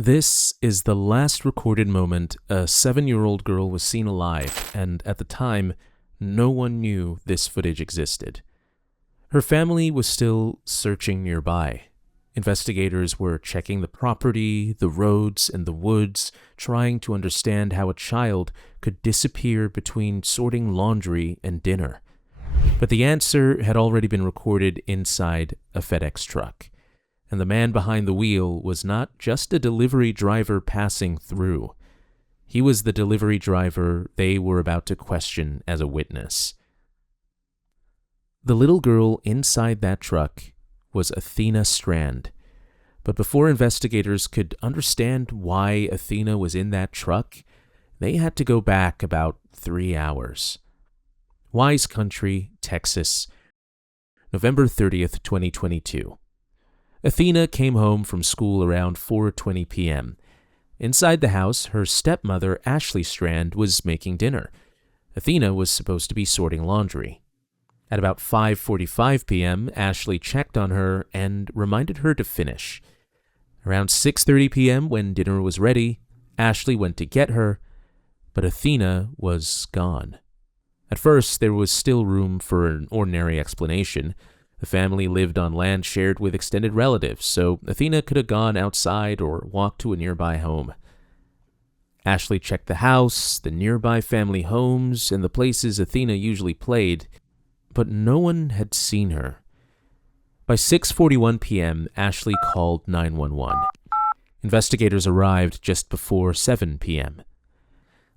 This is the last recorded moment a 7-year-old girl was seen alive, and at the time, no one knew this footage existed. Her family was still searching nearby. Investigators were checking the property, the roads, and the woods, trying to understand how a child could disappear between sorting laundry and dinner. But the answer had already been recorded inside a FedEx truck. And the man behind the wheel was not just a delivery driver passing through. He was the delivery driver they were about to question as a witness. The little girl inside that truck was Athena Strand. But before investigators could understand why Athena was in that truck, they had to go back about 3 hours. Wise Country, Texas, November 30th, 2022. Athena came home from school around 4:20 p.m. Inside the house, her stepmother, Ashley Strand, was making dinner. Athena was supposed to be sorting laundry. At about 5:45 p.m., Ashley checked on her and reminded her to finish. Around 6:30 p.m., when dinner was ready, Ashley went to get her, but Athena was gone. At first, there was still room for an ordinary explanation. The family lived on land shared with extended relatives, so Athena could have gone outside or walked to a nearby home. Ashley checked the house, the nearby family homes, and the places Athena usually played, but no one had seen her. By 6:41 p.m., Ashley called 911. Investigators arrived just before 7 p.m.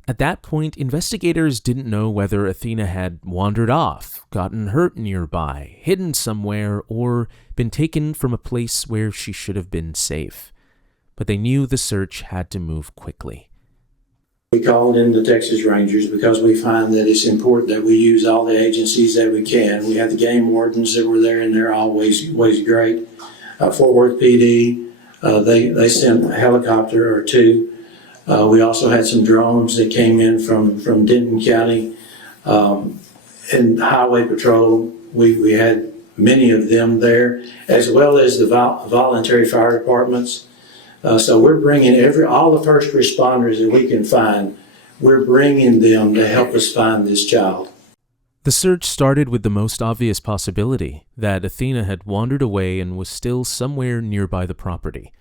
At that point, investigators didn't know whether Athena had wandered off, gotten hurt nearby, hidden somewhere, or been taken from a place where she should have been safe. But they knew the search had to move quickly. We called in the Texas Rangers because we find that it's important that we use all the agencies that we can. We had the game wardens that were there, and they're always great. Fort Worth PD, they sent a helicopter or two. We also had some drones that came in from Denton County. And Highway Patrol, we had many of them there, as well as the voluntary fire departments. So we're bringing all the first responders that we can find, we're bringing them to help us find this child. The search started with the most obvious possibility, that Athena had wandered away and was still somewhere nearby the property.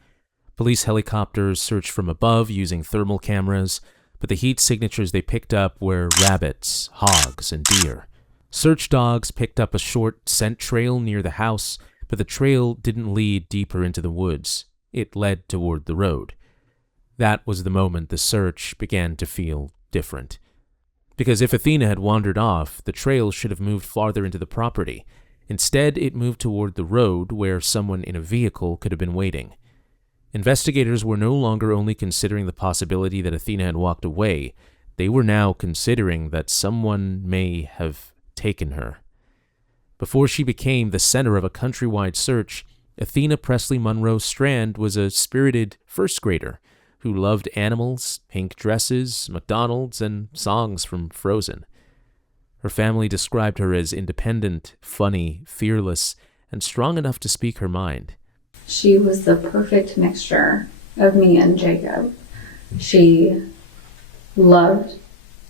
Police helicopters searched from above using thermal cameras, but the heat signatures they picked up were rabbits, hogs, and deer. Search dogs picked up a short scent trail near the house, but the trail didn't lead deeper into the woods. It led toward the road. That was the moment the search began to feel different. Because if Athena had wandered off, the trail should have moved farther into the property. Instead, it moved toward the road where someone in a vehicle could have been waiting. Investigators were no longer only considering the possibility that Athena had walked away, they were now considering that someone may have taken her. Before she became the center of a countrywide search, Athena Presley Monroe Strand was a spirited first grader who loved animals, pink dresses, McDonald's, and songs from Frozen. Her family described her as independent, funny, fearless, and strong enough to speak her mind. She was the perfect mixture of me and Jacob. She loved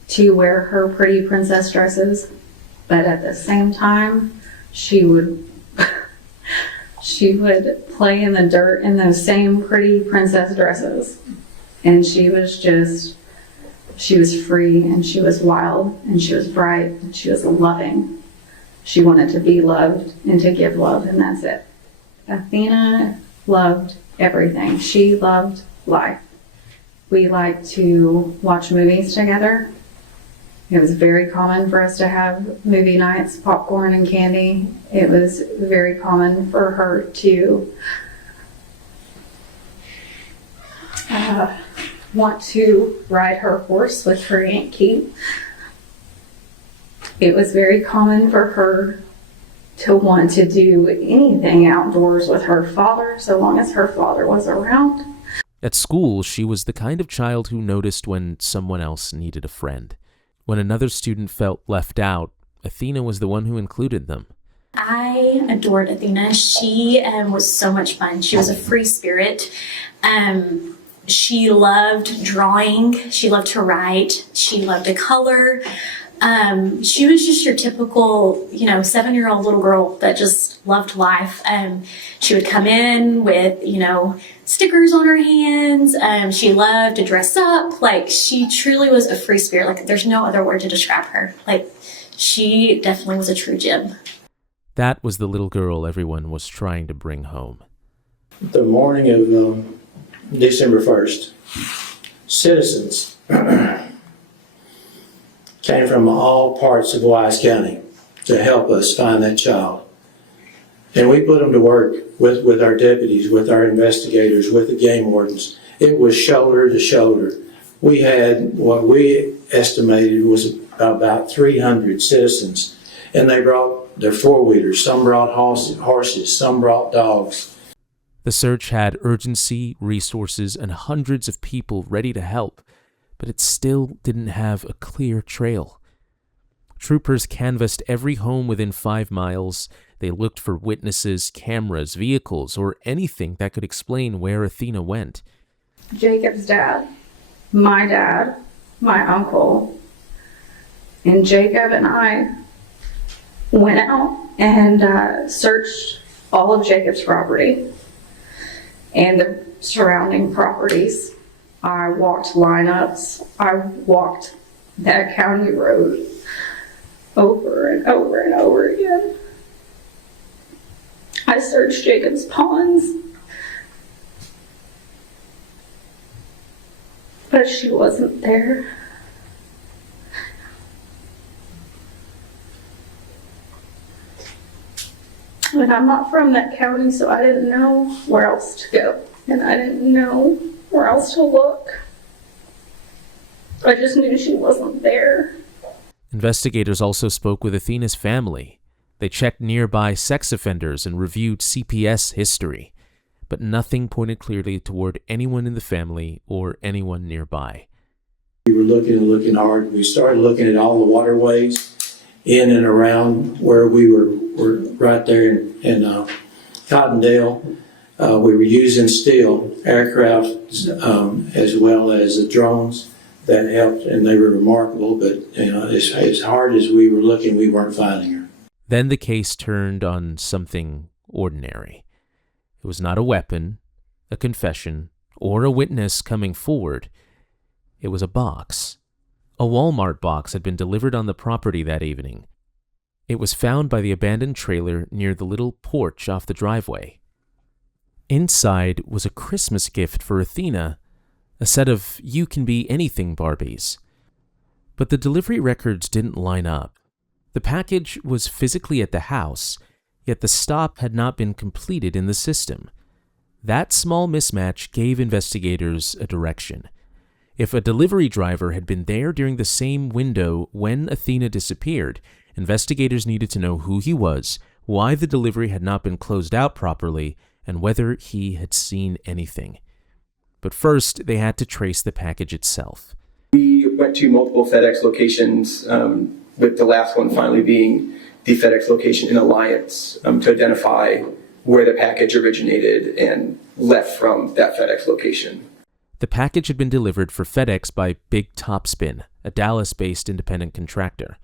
to wear her pretty princess dresses, but at the same time, she would play in the dirt in those same pretty princess dresses. And she was free, and she was wild, and she was bright, and she was loving. She wanted to be loved and to give love, and that's it. Athena loved everything. She loved life. We liked to watch movies together. It was very common for us to have movie nights, popcorn and candy. It was very common for her to want to ride her horse with her Aunt Kate. It was very common for her to want to do anything outdoors with her father, so long as her father was around. At school, she was the kind of child who noticed when someone else needed a friend. When another student felt left out, Athena was the one who included them. I adored Athena. She was so much fun. She was a free spirit. She loved drawing. She loved to write. She loved to color. She was just your typical, 7-year-old little girl that just loved life. She would come in with, stickers on her hands. She loved to dress up. Like, she truly was a free spirit. Like, there's no other word to describe her. Like, she definitely was a true gem. That was the little girl everyone was trying to bring home. The morning of December 1st, citizens came from all parts of Wise County to help us find that child. And we put them to work with our deputies, with our investigators, with the game wardens. It was shoulder to shoulder. We had what we estimated was about 300 citizens, and they brought their four-wheelers. Some brought horses, some brought dogs. The search had urgency, resources, and hundreds of people ready to help, but it still didn't have a clear trail. Troopers canvassed every home within 5 miles. They looked for witnesses, cameras, vehicles, or anything that could explain where Athena went. Jacob's dad, my uncle, and Jacob and I went out and searched all of Jacob's property and the surrounding properties. I walked lineups. I walked that county road over and over and over again. I searched Jacob's ponds, but she wasn't there. And I'm not from that county, so I didn't know where else to go. And I didn't know where else to look. I just knew she wasn't there. Investigators also spoke with Athena's family. They checked nearby sex offenders and reviewed CPS history, but nothing pointed clearly toward anyone in the family or anyone nearby. We were looking and looking hard. We started looking at all the waterways in and around where we were right there in Cottondale. We were using still aircraft as well as the drones that helped, and they were remarkable. But as hard as we were looking, we weren't finding her. Then the case turned on something ordinary. It was not a weapon, a confession, or a witness coming forward. It was a box. A Walmart box had been delivered on the property that evening. It was found by the abandoned trailer near the little porch off the driveway. Inside was a Christmas gift for Athena, a set of You Can Be Anything Barbies. But the delivery records didn't line up. The package was physically at the house, yet the stop had not been completed in the system. That small mismatch gave investigators a direction. If a delivery driver had been there during the same window when Athena disappeared, investigators needed to know who he was, why the delivery had not been closed out properly, and whether he had seen anything. But first, they had to trace the package itself. We went to multiple FedEx locations, with the last one finally being the FedEx location in Alliance, to identify where the package originated and left from that FedEx location. The package had been delivered for FedEx by Big Topspin, a Dallas-based independent contractor.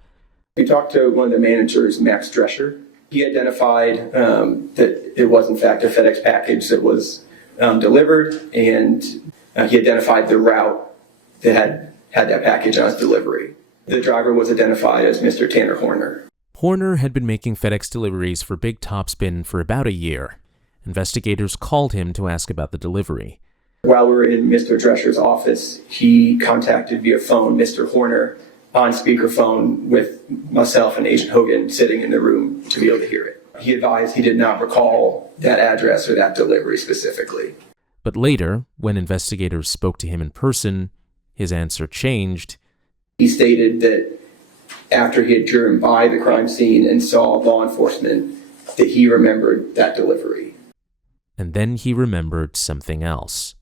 We talked to one of the managers, Max Drescher. He identified that it was in fact a FedEx package that was delivered, and he identified the route that had that package on its delivery. The driver was identified as Mr. Tanner Horner. Horner had been making FedEx deliveries for Big Topspin for about a year. Investigators called him to ask about the delivery. While we were in Mr. Drescher's office, he contacted via phone Mr. Horner on speakerphone with myself and Agent Hogan sitting in the room to be able to hear it. He advised he did not recall that address or that delivery specifically. But later, when investigators spoke to him in person, his answer changed. He stated that after he had driven by the crime scene and saw law enforcement, that he remembered that delivery. And then he remembered something else.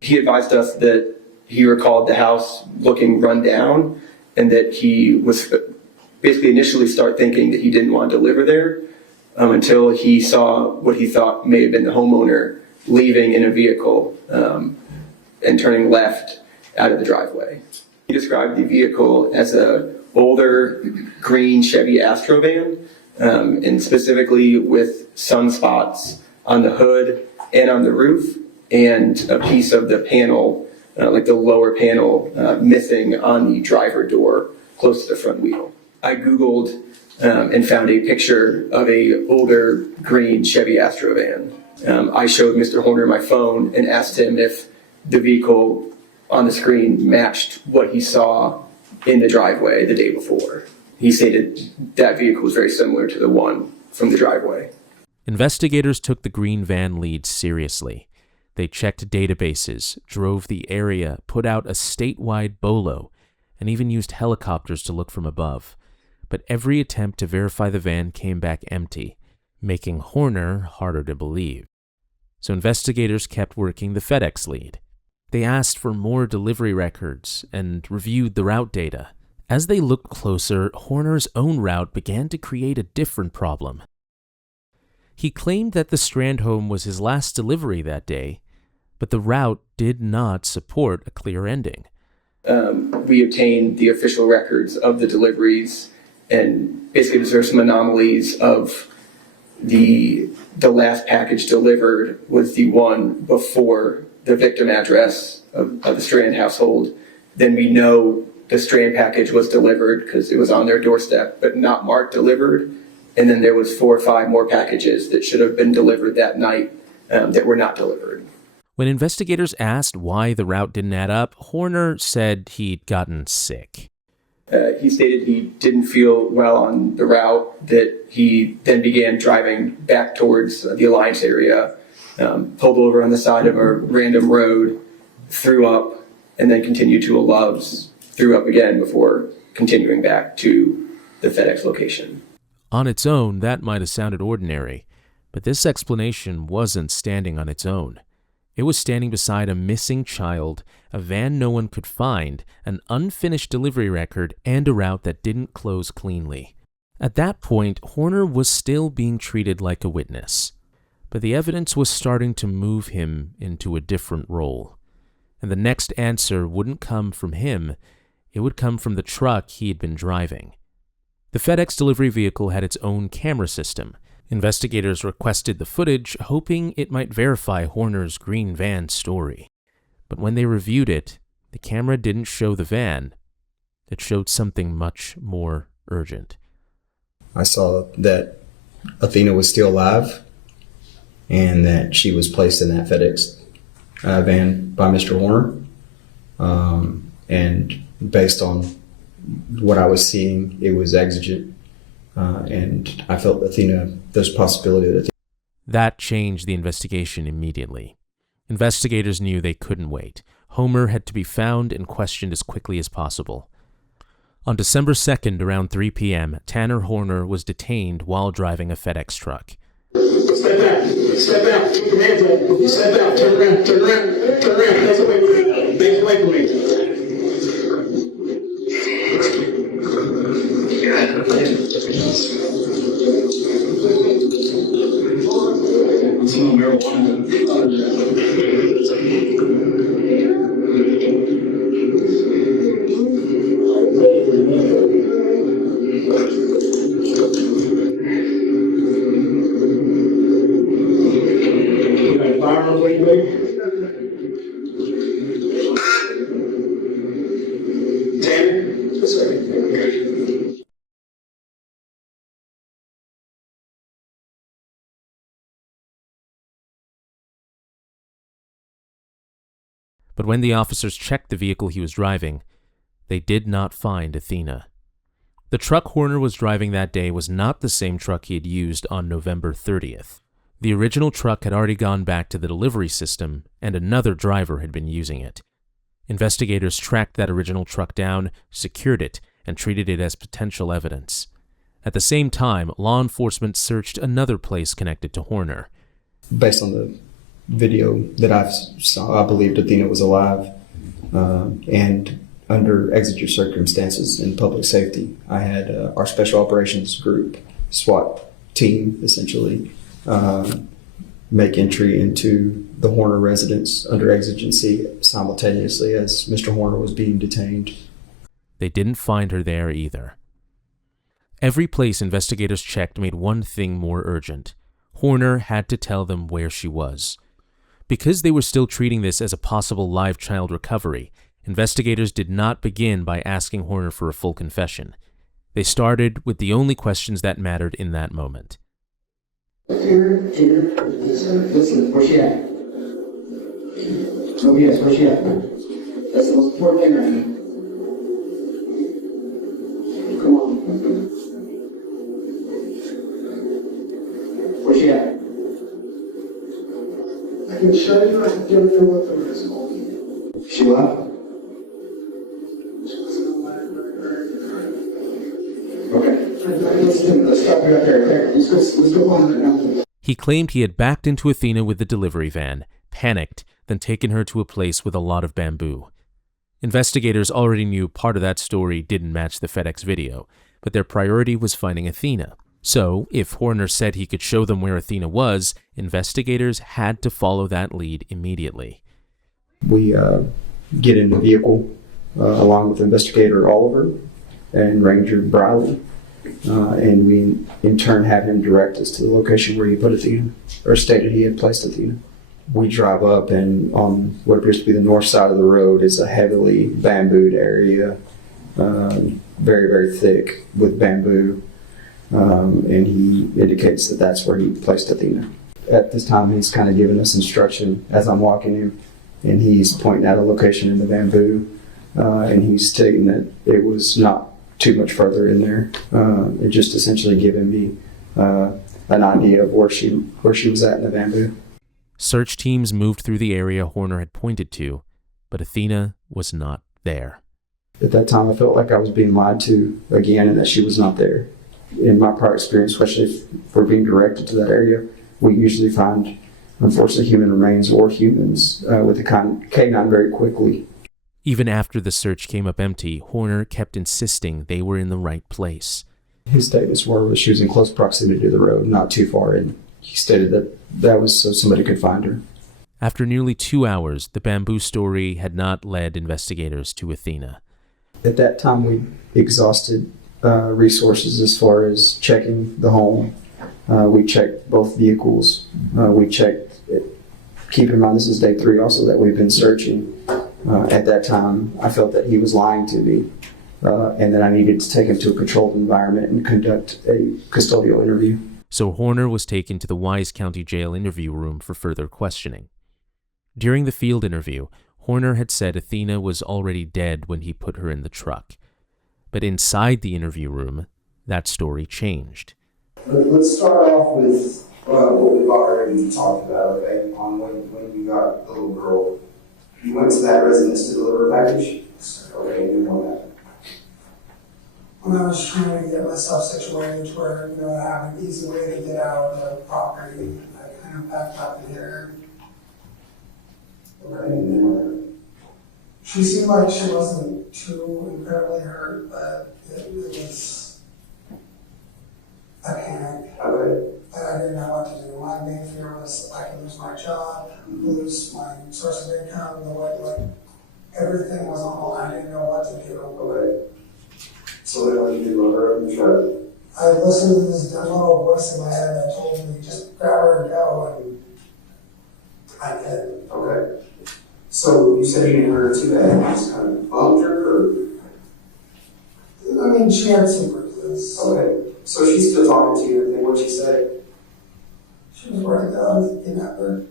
He advised us that he recalled the house looking run down, and that he was basically initially start thinking that he didn't want to deliver there until he saw what he thought may have been the homeowner leaving in a vehicle and turning left out of the driveway. He described the vehicle as a older green Chevy Astro van, and specifically with sunspots on the hood and on the roof, and a piece of the panel, like the lower panel, missing on the driver door close to the front wheel. I Googled and found a picture of a older green Chevy Astro van. I showed Mr. Horner my phone and asked him if the vehicle on the screen matched what he saw in the driveway the day before. He stated that vehicle was very similar to the one from the driveway. Investigators took the green van lead seriously. They checked databases, drove the area, put out a statewide bolo, and even used helicopters to look from above. But every attempt to verify the van came back empty, making Horner harder to believe. So investigators kept working the FedEx lead. They asked for more delivery records and reviewed the route data. As they looked closer, Horner's own route began to create a different problem. He claimed that the Strand home was his last delivery that day, but the route did not support a clear ending. We obtained the official records of the deliveries, and basically there were some anomalies of the last package delivered was the one before the victim address of the Strand household. Then we know the Strand package was delivered because it was on their doorstep, but not marked delivered. And then there was 4 or 5 more packages that should have been delivered that night that were not delivered. When investigators asked why the route didn't add up, Horner said he'd gotten sick. He stated he didn't feel well on the route, that he then began driving back towards the Alliance area, pulled over on the side of a random road, threw up, and then continued to a Love's, threw up again before continuing back to the FedEx location. On its own, that might have sounded ordinary, but this explanation wasn't standing on its own. It was standing beside a missing child, a van no one could find, an unfinished delivery record, and a route that didn't close cleanly. At that point, Horner was still being treated like a witness, but the evidence was starting to move him into a different role. And the next answer wouldn't come from him, it would come from the truck he had been driving. The FedEx delivery vehicle had its own camera system. Investigators requested the footage, hoping it might verify Horner's green van story. But when they reviewed it, the camera didn't show the van. It showed something much more urgent. I saw that Athena was still alive and that she was placed in that FedEx van by Mr. Horner. And based on what I was seeing, it was exigent. And I felt there's a possibility that That changed the investigation immediately. Investigators knew they couldn't wait. Homer had to be found and questioned as quickly as possible. On December 2nd, around 3 p.m., Tanner Horner was detained while driving a FedEx truck. Step back, keep your hands up, step out, turn around, face away from me. But when the officers checked the vehicle he was driving, they did not find Athena. The truck Horner was driving that day was not the same truck he had used on November 30th. The original truck had already gone back to the delivery system, and another driver had been using it. Investigators tracked that original truck down, secured it, and treated it as potential evidence. At the same time, law enforcement searched another place connected to Horner. based on the video that I saw, I believed Athena was alive. And under exigent circumstances in public safety, I had our special operations group, SWAT team, essentially, make entry into the Horner residence under exigency simultaneously as Mr. Horner was being detained. They didn't find her there either. Every place investigators checked made one thing more urgent. Horner had to tell them where she was. Because they were still treating this as a possible live child recovery, investigators did not begin by asking Horner for a full confession. They started with the only questions that mattered in that moment. Listen, where's she at? Oh yes, where's she at? That's the most important thing right now. Come on. Where's she at? I can show you, I don't know what the rest is called. She left? Okay. Let's stop you right there. Let's go on right now. He claimed he had backed into Athena with the delivery van, panicked, then taken her to a place with a lot of bamboo. Investigators already knew part of that story didn't match the FedEx video, but their priority was finding Athena. So, if Horner said he could show them where Athena was, investigators had to follow that lead immediately. We get in the vehicle along with Investigator Oliver and Ranger Briley, and we in turn have him direct us to the location where he put Athena, or stated he had placed Athena. We drive up, and on what appears to be the north side of the road is a heavily bambooed area, very, very thick with bamboo, and he indicates that that's where he placed Athena. At this time, he's kind of giving us instruction as I'm walking him, and he's pointing out a location in the bamboo, and he's stating that it was not too much further in there. It just essentially giving me an idea of where she was at in the bamboo. Search teams moved through the area Horner had pointed to, but Athena was not there. At that time, I felt like I was being lied to again and that she was not there. In my prior experience, especially if we're being directed to that area, we usually find, unfortunately, human remains or humans with a canine very quickly. Even after the search came up empty, Horner kept insisting they were in the right place. His statements were that she was in close proximity to the road, not too far in. He stated that was so somebody could find her. After nearly 2 hours, the bamboo story had not led investigators to Athena. At that time, we exhausted resources as far as checking the home. We checked both vehicles. We checked, keep in mind this is day 3 also that we've been searching. At that time, I felt that he was lying to me and that I needed to take him to a controlled environment and conduct a custodial interview. So Horner was taken to the Wise County Jail interview room for further questioning. During the field interview, Horner had said Athena was already dead when he put her in the truck. But inside the interview room, that story changed. Let's start off with what we've already talked about, okay? On when you got the little girl. You went to that residence to deliver a package? Okay, and then what happened? When I was trying to get myself situated to where, I have an easy way to get out of the property, I kind of backed up in here. Okay, and then what happened? She seemed like she wasn't too incredibly hurt, but it was a panic. Okay. And I didn't know what to do. My main fear was I could lose my job, lose my source of income, everything was on the line. I didn't know what to do. Okay. So then when you did load her up in the truck? I listened to this dumb little voice in my head that told me, just grab her and go, and I did. Okay. So you said you didn't hurt her too bad, you just kind of bumped her, or? I mean, she had some bruises. Okay. So she's still talking to you, and what'd she say? She was worried that I was a kidnapper.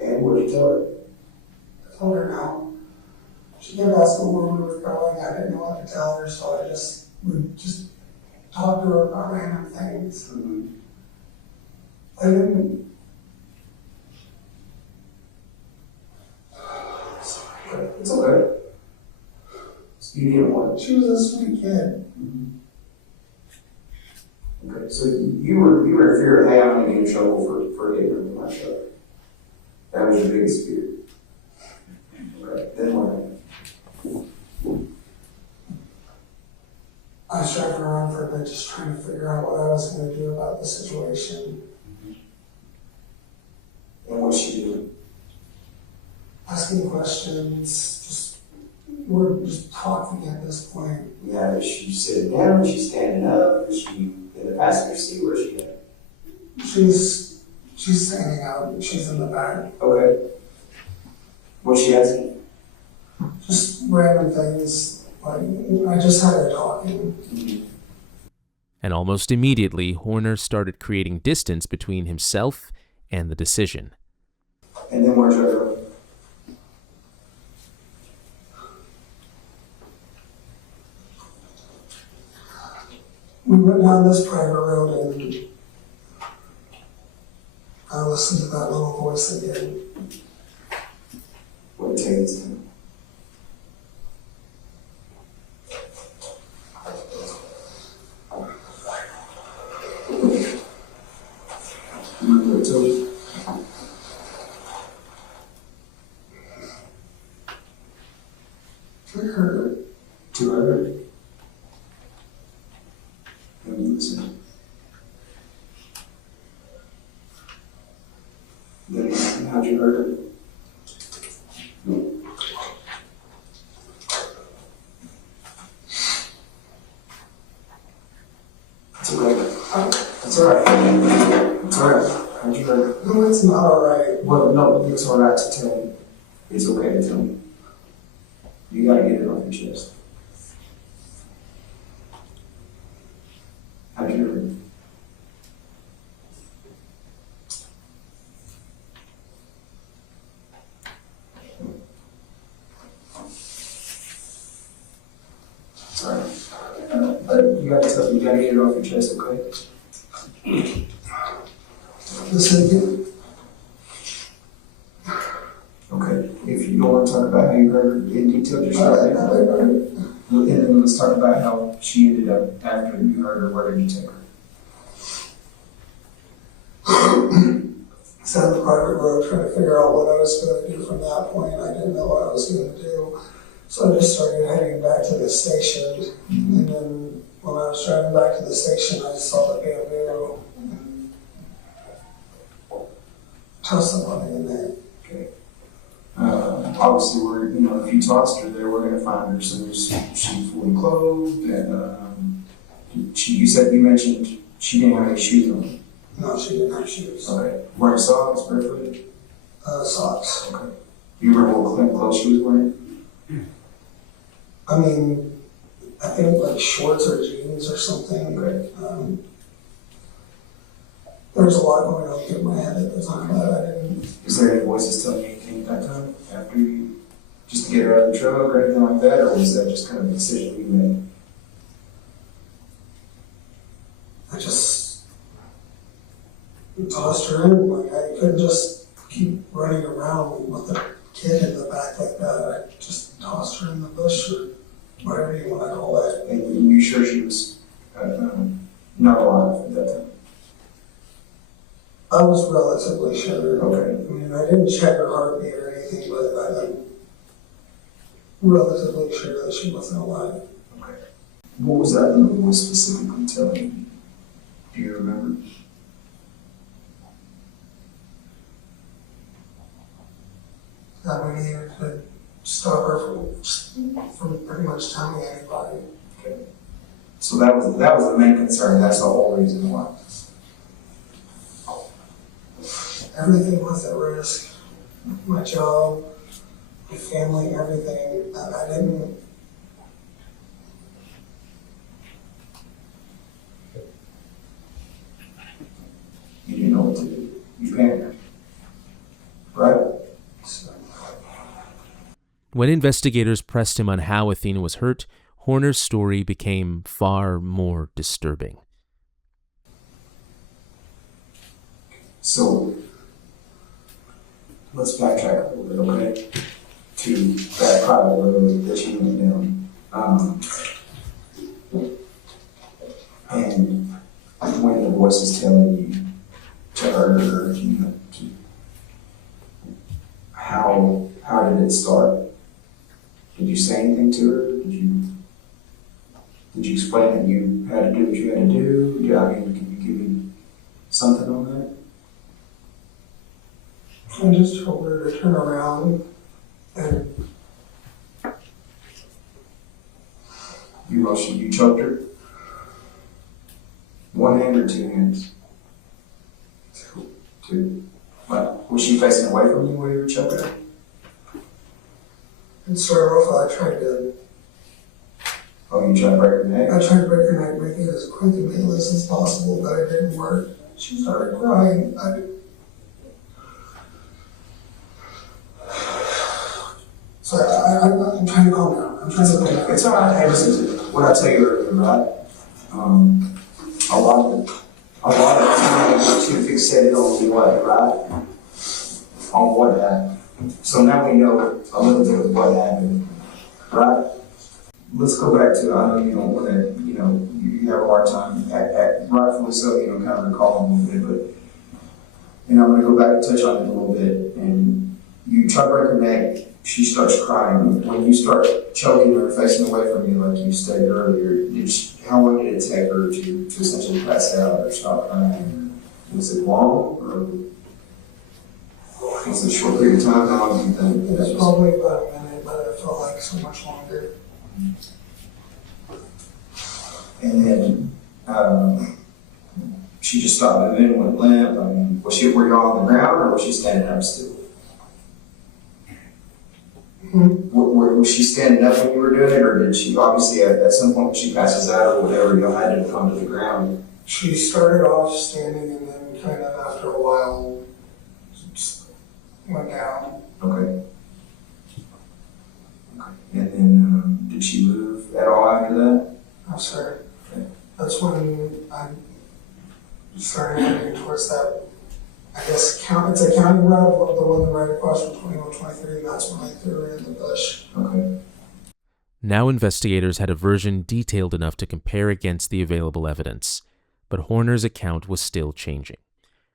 And what'd you tell her? I told her no. She kept asking where we were going. I didn't know what to tell her, so I would just talk to her about random things. Mm-hmm. I didn't. It's okay. So you didn't want. She was a sweet kid. Mm-hmm. Okay, so you were in fear of, hey, I'm going to get in trouble for getting rid of my truck. That was your biggest fear. Okay, then what happened? I was driving around for a bit just trying to figure out what I was going to do about the situation. questions, we're just talking at this point. Yeah, is she sitting down? Is she standing up? Is she in the passenger seat? Where's she at? She's standing up and she's in the back. Okay. What's she asking? Just random things. Like, I just had her talking. And almost immediately, Horner started creating distance between himself and the decision. And then where's her go? We went down this private road and I listened to that little voice again. What it takes to. I heard it. 200. Let me listen. Then how'd you heard it? It's okay. It's alright. It's alright. How'd you heard it? No, it's not alright. Well, no, it's alright to tell me. It's okay to tell me. You gotta get it off your chest. How'd you hear it? Sorry. You gotta get it off your chest, okay? Listen again. Okay. If you don't want to talk about how you heard it in detail, just start Alright, there. alright. And then let's talk about how she ended up after you heard her. Where did you take her? Sat on the private road trying to figure out what I was going to do from that point. I didn't know what I was going to do. So I just started heading back to the station. And then when I was driving back to the station, I saw the bamboo and tossed somebody in there. Okay. Obviously, if you tossed her there, we're going to find her. So she's fully clothed, and you mentioned she didn't have any shoes on. No, she didn't have shoes. Okay. Wearing socks, barefooted? Socks. Okay. You remember what clothes she was wearing? I mean, I think like shorts or jeans or something. Okay. There was a lot going on through my head at the time that I didn't. Is there any voices telling you anything at that time? After you, just to get her out of the truck or anything like that? Or was that just kind of a decision you made? I just tossed her in. Like, I couldn't just keep running around with a kid in the back like that. I just tossed her in the bush or whatever you want to call it. And you sure she was not alive at that time? I was relatively sure. Okay. I mean, I didn't check her heartbeat or anything, but I'm relatively sure that she wasn't alive. Okay. What was that little voice specifically telling you? Do you remember? That we needed to stop her from pretty much telling anybody. Okay. So that was the main concern. That's the whole reason why. Everything was at risk. My job, my family, everything. I didn't. You didn't know what to do. You panicked. Right? So, When investigators pressed him on how Athena was hurt, Horner's story became far more disturbing. So let's backtrack a little bit, okay? To that private road that you went down. And when the voice is telling you to hurt her, how did it start? Did you say anything to her? Did you explain that you had to do what you had to do? Yeah, I mean, can you give me something on that? I just told her to turn around And You choked her? One hand or two hands? Two. Like, was she facing away from you while you were choking her? it started off, I tried to Oh, you tried to break her neck? I tried to break her neck, make it as quick and painless as possible, but it didn't work. She started crying. I'm trying to calm down. I'm trying to calm down. It's all right. Hey, listen to what I tell you earlier, right? A lot of time to fixate on what, right? On what happened. So now we know a little bit of what happened, right? Let's go back to, I know you don't want to, you have a hard time, rightfully so, kind of recalling a little bit, but, and I'm going to go back and touch on it a little bit. And you try to break her neck, she starts crying. When you start choking her, facing away from you, like you stated earlier, how long did it take her to essentially pass out or stop crying? Was it long, or was it a short period of time? How long do you think? It was probably about a minute, but it felt like so much longer. And then she just stopped moving and went limp. I mean, were you all on the ground, or was she standing up still? Was she standing up when you were doing it, or did she, obviously at some point when she passes out or whatever, you had to come to the ground? She started off standing and then kind of after a while just went down. Okay. And then did she move at all after that? I'm sorry. Okay. That's when I started moving towards that, I guess, it's a county road, the one right across from 2123, and that's when I threw her in the bush. Okay. Now investigators had a version detailed enough to compare against the available evidence, but Horner's account was still changing.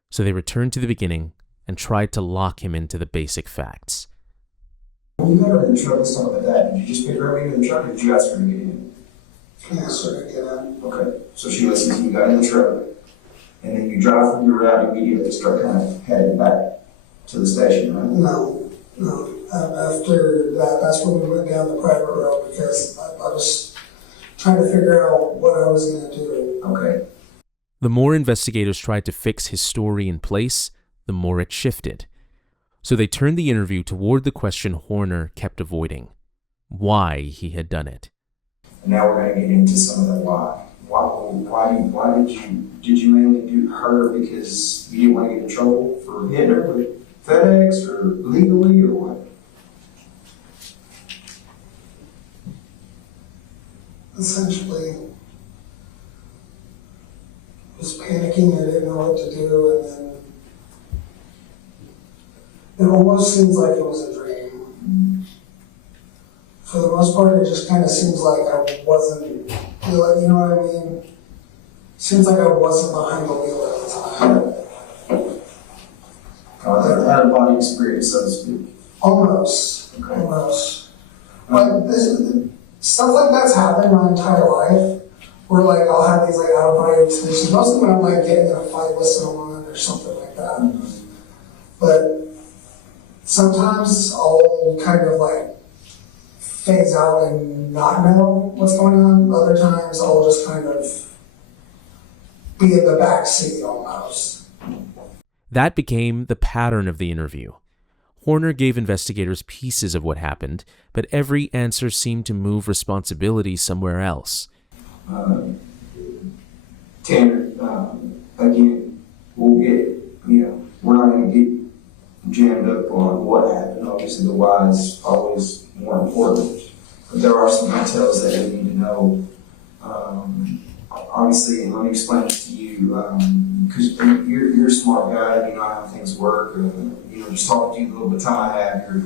So they returned to the beginning and tried to lock him into the basic facts. When you got her in the truck, let's talk about that. Did you just pick her up into the truck, or did you ask her to get in? I asked her to get in. Okay. So she listened to you, got in the truck, and then you drive from your route immediately, start kind of heading back to the station, right? No. After that, that's when we went down the private road because I was trying to figure out what I was going to do. Okay. The more investigators tried to fix his story in place, the more it shifted. So they turned the interview toward the question Horner kept avoiding: why he had done it. And now we're going to get into some of the why. Why did you mainly do her because you didn't want to get in trouble for hitting her with FedEx or legally or what? Essentially, was panicking. I didn't know what to do, and then it almost seems like it was a dream. For the most part, it just kind of seems like I wasn't, you know what I mean? Seems like I wasn't behind the wheel at the time. Out of body experience, so to speak. Almost. Okay. Almost. Like, stuff like that's happened my entire life, where like I'll have these like out of body experiences, mostly when I'm like getting in a fight with someone or something like that. Mm-hmm. But sometimes I'll kind of like phase out and not know what's going on. Other times I'll just kind of be in the back seat almost. That became the pattern of the interview. Horner gave investigators pieces of what happened, but every answer seemed to move responsibility somewhere else. Tanner, again, we'll get, we're not going to get jammed up on what happened. Obviously, the why is always more important. But there are some details that we need to know. Obviously, and let me explain this to you, because you're a smart guy, you know how things work. Just talking to you the little bit of time I have,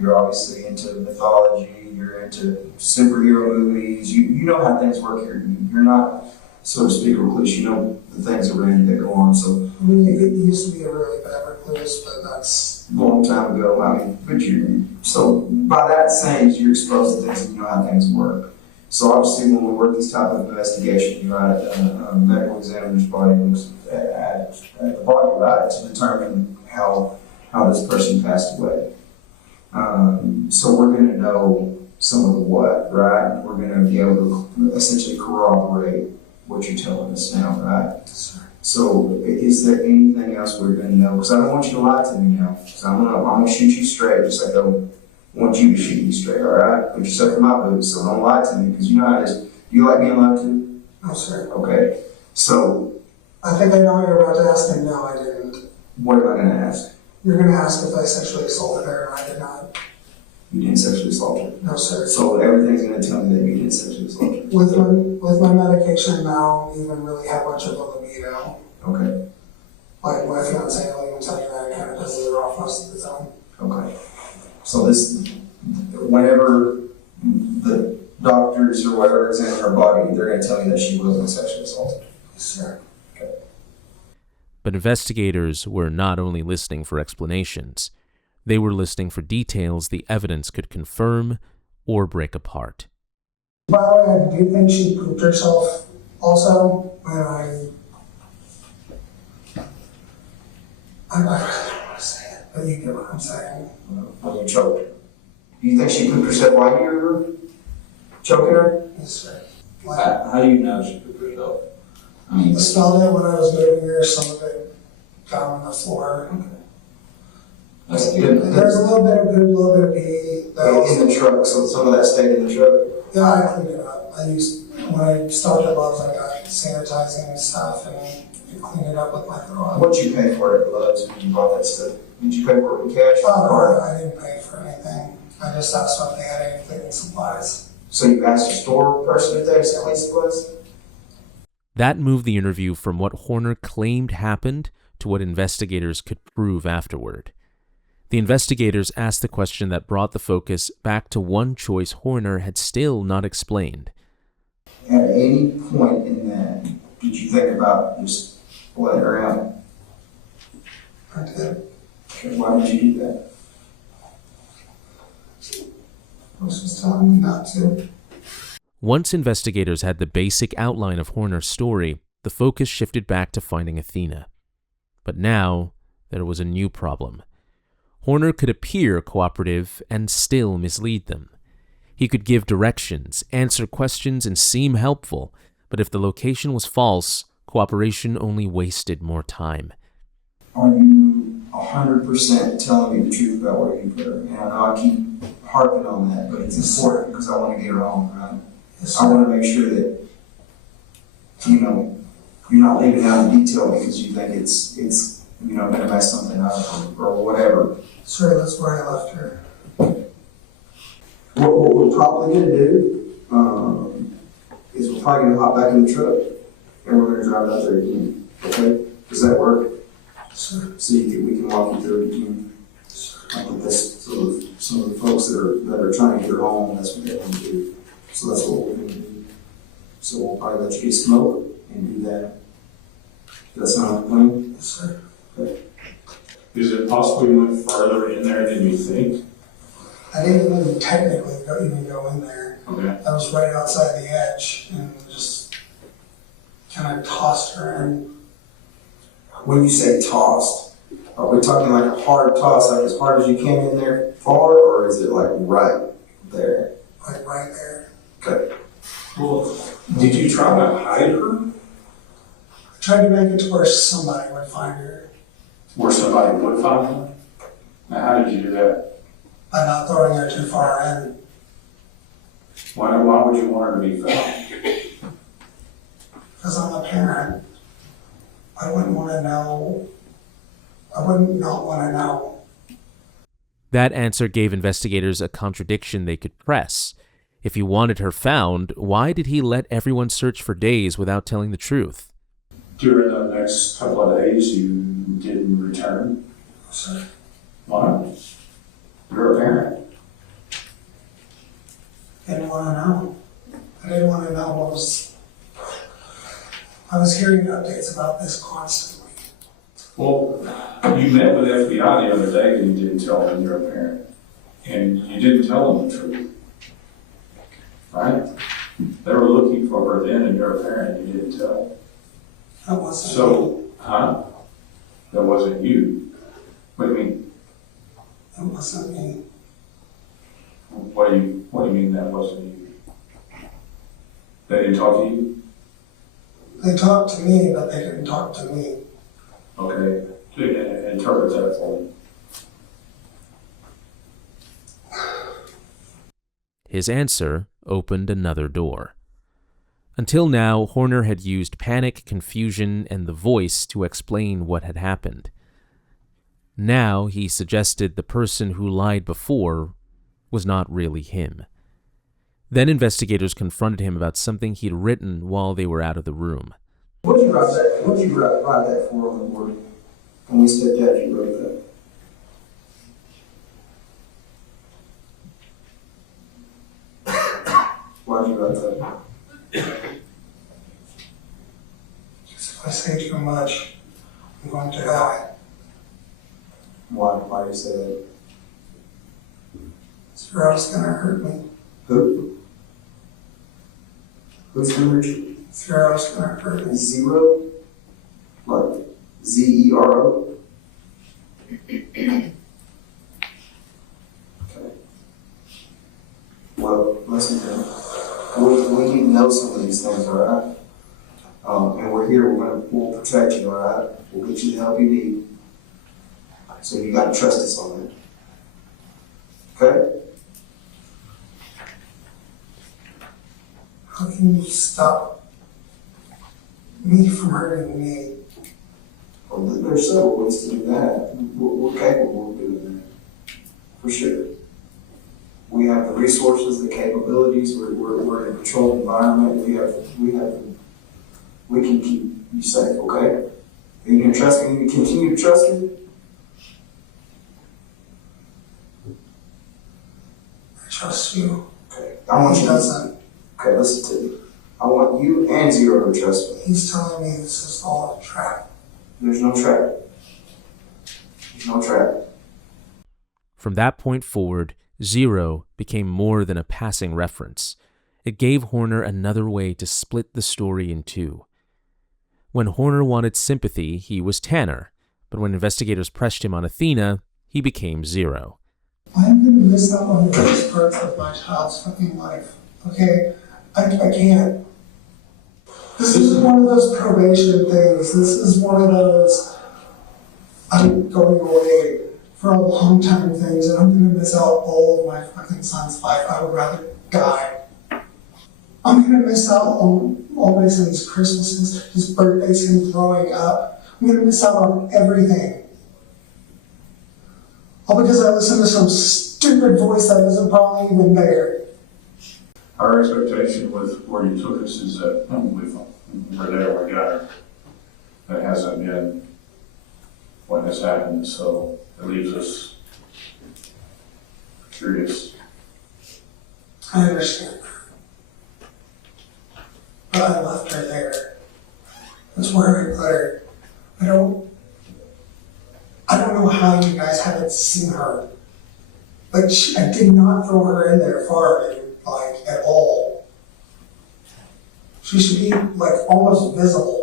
you're obviously into mythology, you're into superhero movies, you know how things work. You're not, so to speak, recluse. You know the things around you that go on. So I mean, it used to be a really bad recluse, but that's a long time ago. I mean, but so by that saying, you're exposed to things and you know how things work. So obviously, when we work this type of investigation, a medical examiner's body looks at the body, right, to determine how this person passed away. So we're going to know some of the what, right? We're going to be able to essentially corroborate what you're telling us now, right? So is there anything else we're going to know? Because I don't want you to lie to me now. So I'm gonna shoot you straight, just like I don't want you to shoot me straight, all right? Put yourself in my boots, so don't lie to me, because you know how it is. Do you like being lied to? No, sir. Okay. So I think I know what you're about to ask, and no, I didn't. what am I going to ask? You're going to ask if I sexually assaulted her, and I did not. You didn't sexually assault her. No, sir. So everything's going to tell me that you didn't sexually assault her. With my medication now, I don't even really have much of a libido. Okay. Like my fiance will even tell you that it kind of pisses her off most of the time. Okay. So this, whenever the doctors or whatever examine her body, they're going to tell you that she wasn't sexually assaulted. Yes, sir. But investigators were not only listening for explanations, they were listening for details the evidence could confirm or break apart. By the way, I do think she pooped herself also when I don't want to say it, but you get what I'm saying. When you choked. Do you think she pooped herself while you were choking her? Yes, sir. How do you know she pooped herself? I mean, I smelled it when I was moving her, some of it got on the floor. That's good. There's a little bit of poop, a little bit of pee. In the truck, so some of that stayed in the truck. Yeah, I cleaned it up. When I stopped at Love's, I got sanitizing and stuff and cleaned it up with my throw up. What'd you pay for it at Love's when you bought that stuff? Did you pay for it in cash? Oh, I didn't pay for anything. I just asked if they had any cleaning supplies. So you asked the store person if they had cleaning supplies? That moved the interview from what Horner claimed happened to what investigators could prove afterward. The investigators asked the question that brought the focus back to one choice Horner had still not explained. At any point in that, did you think about just letting her out? I did. Okay, why did you do that? Bruce was telling me not to. Once investigators had the basic outline of Horner's story, the focus shifted back to finding Athena. But now, there was a new problem. Horner could appear cooperative and still mislead them. He could give directions, answer questions, and seem helpful, but if the location was false, cooperation only wasted more time. Are you 100% telling me the truth about where you put her? And I know I keep harping on that, but it's important because I want to get her home, right? Yes, I want to make sure that, you know, you're not leaving out the detail because you think it's going to mess something up or whatever. Sir, that's where I left her. What we're probably going to do is we're probably going to hop back in the truck and we're going to drive out there again. Okay? Does that work? Sir. So we can walk you through it again. I think that's some of the folks that are trying to get her home, that's what they want to do. So that's what we're going to do. So we'll probably let you get smoke and do that. Does that sound like a plan? Yes, sir. Okay. is it possible you went further in there than you think? I didn't even technically even go in there. Okay. I was right outside the edge and just kind of tossed her in. When you say tossed, are we talking like a hard toss, like as hard as you came in there far, or is it like right there? Like right there. Okay. Well, did you try to hide her? I tried to make it to where somebody would find her Where somebody would find her? Now, how did you do that? by not throwing her too far in. Why would you want her to be found? Because I'm a parent. I wouldn't want to know. I wouldn't not want to know. That answer gave investigators a contradiction they could press. If he wanted her found, why did he let everyone search for days without telling the truth? During the next couple of days, you didn't return? So Why? You're a parent. I didn't want to know. I didn't want to know what was. I was hearing updates about this constantly. Well, you met with FBI the other day and you didn't tell them you're a parent. And you didn't tell them the truth. Right? They were looking for her then and you're a parent and you didn't tell. That wasn't me. So, that wasn't you. What do you mean? That wasn't me. What do you mean that wasn't you? They didn't talk to you? They talked to me, but they didn't talk to me. Okay, interpret that for me. His answer opened another door. Until now, Horner had used panic, confusion, and the voice to explain what had happened. Now he suggested the person who lied before was not really him. Then investigators confronted him about something he'd written while they were out of the room. What'd you write that for on the board? When we stepped out, you wrote that. Why'd you write that? If I say too much, I'm going to die. Why do you say that? Zero's gonna hurt me. Who? Who's gonna hurt you? Zero's gonna hurt me. Zero? Like Z-E-R-O? Okay. Well, listen to me. We need to know some of these things, all right? And we're here, we'll protect you, all right? We'll get you the help you need. So you gotta trust us on that. Okay? How can you stop me from hurting me? Well, there's several ways to do that. We're capable of doing that. For sure. We have the resources, the capabilities, we're in a controlled environment, we can keep you safe, okay? Are you gonna trust me? You continue to trust me? I trust you. Okay. I want He you doesn't. Okay, listen to me. I want you and Zero to trust me. He's telling me this is all a trap. There's no trap. There's no trap. From that point forward, Zero became more than a passing reference. It gave Horner another way to split the story in two. When Horner wanted sympathy, he was Tanner, but when investigators pressed him on Athena, he became Zero. I am gonna miss out on the best parts of my child's fucking life. Okay? I can't. This is one of those probation things. This is one of those I'm going away for a long time things, and I'm gonna miss out all of my fucking son's life. I would rather die. I'm gonna miss out on all my son's Christmases, his birthdays, him growing up. I'm gonna miss out on everything. All because I listened to some stupid voice that isn't probably even there. Our expectation with where you took us is that we're there, we got her. That hasn't been what has happened, so it leaves us curious. I understand. But I left her there. That's where I put her. I don't know how you guys haven't seen her. Like, I did not throw her in there far, like, at all. She should be, like, almost visible.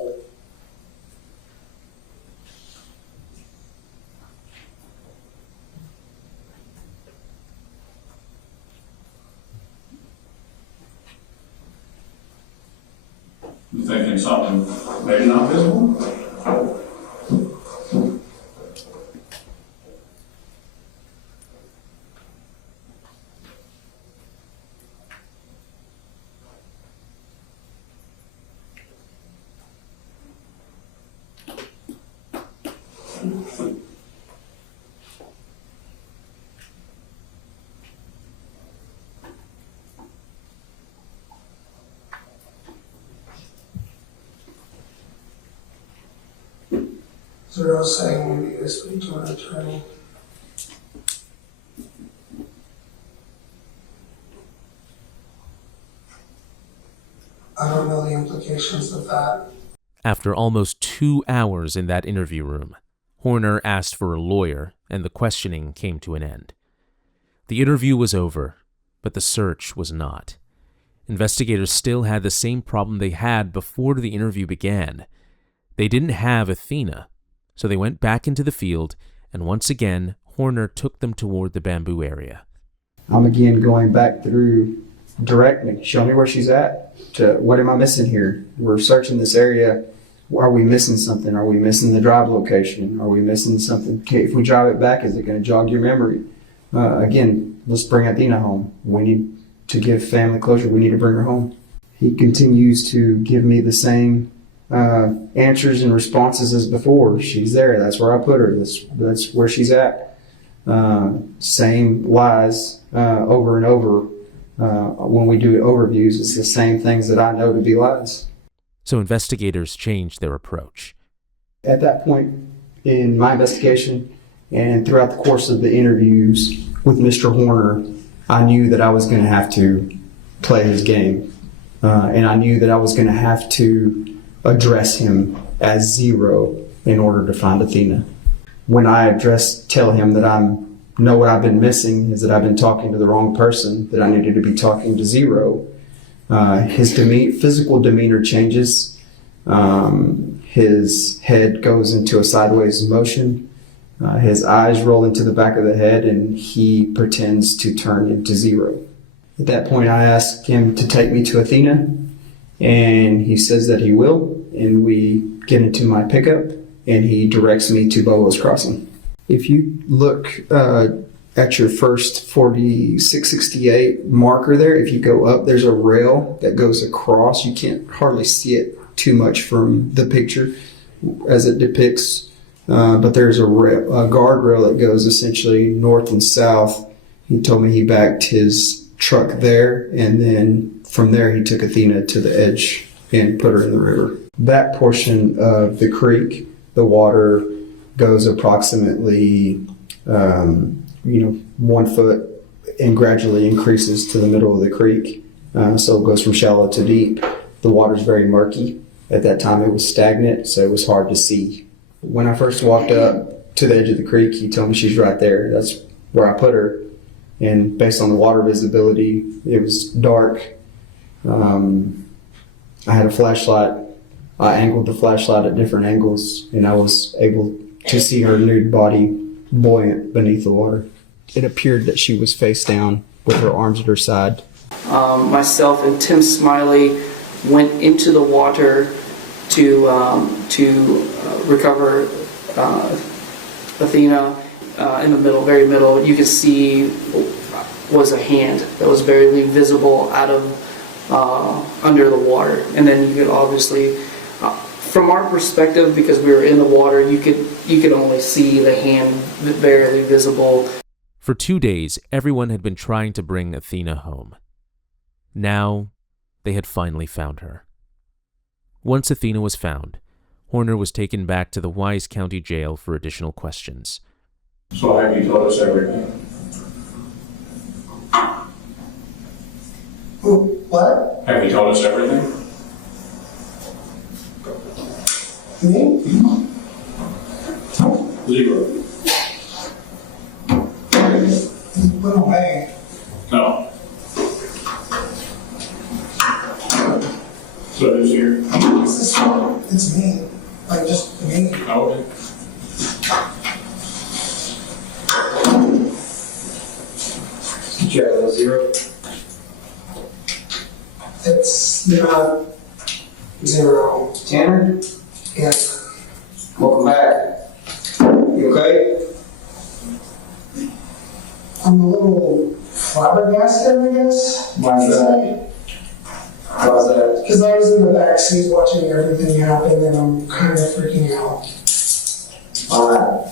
You thinking something maybe not visible? Zero saying we need to speak to an attorney. I don't know the implications of that. After almost 2 hours in that interview room, Horner asked for a lawyer, and the questioning came to an end. The interview was over, but the search was not. Investigators still had the same problem they had before the interview began. They didn't have Athena, so they went back into the field, and once again, Horner took them toward the bamboo area. I'm again going back through, direct me, show me where she's at, to what am I missing here? We're searching this area. Are we missing something? Are we missing the drive location? Are we missing something? Okay, if we drive it back, is it going to jog your memory? Again, let's bring Athena home. We need to give family closure. We need to bring her home. He continues to give me the same answers and responses as before. She's there. That's where I put her. That's where she's at. Same lies over and over. When we do overviews, it's the same things that I know to be lies. So investigators changed their approach. At that point in my investigation and throughout the course of the interviews with Mr. Horner, I knew that I was going to have to play his game. And I knew that I was going to have to address him as zero in order to find Athena. When I tell him that know what I've been missing is that I've been talking to the wrong person, that I needed to be talking to zero. His physical demeanor changes. His head goes into a sideways motion. His eyes roll into the back of the head, and he pretends to turn into zero. At that point, I ask him to take me to Athena, and he says that he will, and we get into my pickup, and he directs me to Bolo's Crossing. If you look at your first 4668 marker there, if you go up, there's a rail that goes across. You can't hardly see it too much from the picture as it depicts, but there's a guardrail that goes essentially north and south. He told me he backed his truck there, and then from there he took Athena to the edge and put her in the river. That portion of the creek, the water goes approximately 1 foot and gradually increases to the middle of the creek. So it goes from shallow to deep. The water's very murky. At that time it was stagnant, so it was hard to see. When I first walked up to the edge of the creek, he told me she's right there. That's where I put her. And based on the water visibility, it was dark. I had a flashlight. I angled the flashlight at different angles, and I was able to see her nude body buoyant beneath the water. It appeared that she was face down with her arms at her side. Myself and Tim Smiley went into the water to recover Athena. In the middle, very middle, you could see was a hand that was barely visible out of under the water. And then you could obviously, from our perspective, because we were in the water, you could only see the hand barely visible. For 2 days, everyone had been trying to bring Athena home. Now, they had finally found her. Once Athena was found, Horner was taken back to the Wise County Jail for additional questions. So have you told us everything? What? Have you told us everything? Me? Zero. He went away. No. So who's here? It's me. Like, just me. Okay. Zero. It's not zero. Tanner, Yes. welcome back. You okay? I'm a little flabbergasted, I guess. Why's that? How's that? Because I was in the back seat watching everything happen, and I'm kind of freaking out. Alright.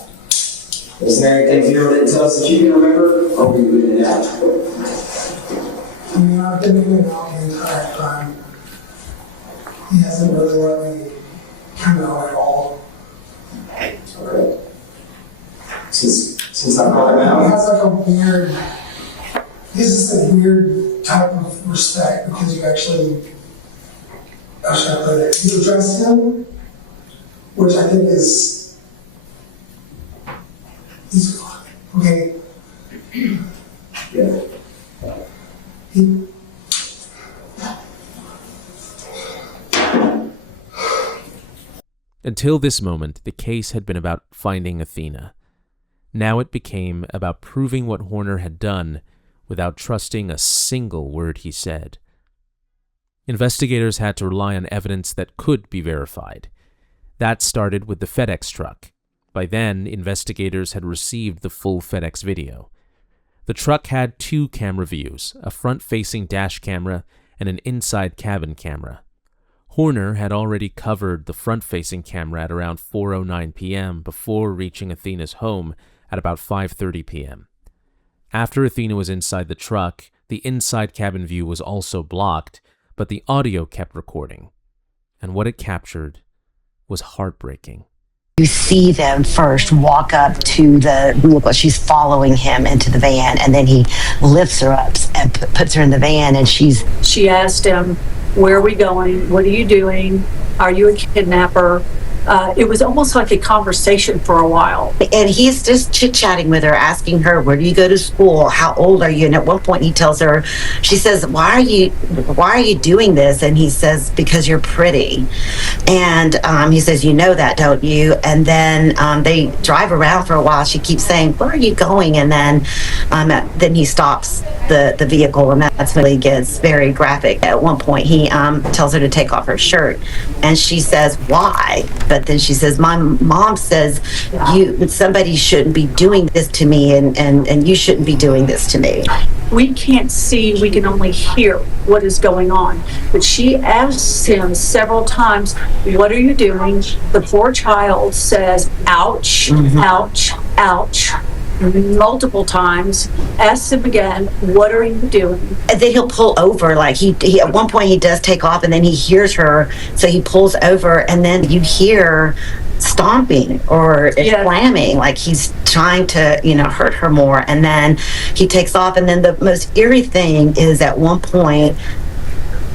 Is there anything Zero didn't tell us that you can remember? Or we in and out? I mean, I've been in and out the entire time. He hasn't really let me come out at all. Okay. Since I brought him He out? has like a weird, he's just a weird type of respect because you actually, how should I put it? You trust him, which I think is, he's, okay. Yeah. He, Until this moment, the case had been about finding Athena. Now it became about proving what Horner had done without trusting a single word he said. Investigators had to rely on evidence that could be verified. That started with the FedEx truck. By then, investigators had received the full FedEx video. The truck had 2 camera views, a front-facing dash camera and an inside cabin camera. Horner had already covered the front-facing camera at around 4:09 p.m. before reaching Athena's home at about 5:30 p.m. After Athena was inside the truck, the inside cabin view was also blocked, but the audio kept recording. And what it captured was heartbreaking. You see them first walk up to the vehicle. She's following him into the van, and then he lifts her up and puts her in the van, and She asked him, "Where are we going? What are you doing? Are you a kidnapper?" It was almost like a conversation for a while. And he's just chit-chatting with her, asking her, "Where do you go to school? How old are you?" And at one point he tells her, she says, why are you doing this? And he says, "Because you're pretty." And he says, "You know that, don't you?" And then they drive around for a while. She keeps saying, "Where are you going?" And then he stops the vehicle, and that's when it gets very graphic. At one point he tells her to take off her shirt, and she says, "Why?" But then she says, "My mom says somebody shouldn't be doing this to me, and you shouldn't be doing this to me." We can't see, we can only hear what is going on. But she asks him several times, "What are you doing?" The poor child says, "Ouch, ouch, ouch," multiple times. Asks him again, "What are you doing?" And then he'll pull over, like he at one point he does take off, and then he hears her, so he pulls over, and then you hear stomping or slamming, like he's trying to hurt her more. And then he takes off, and then the most eerie thing is at one point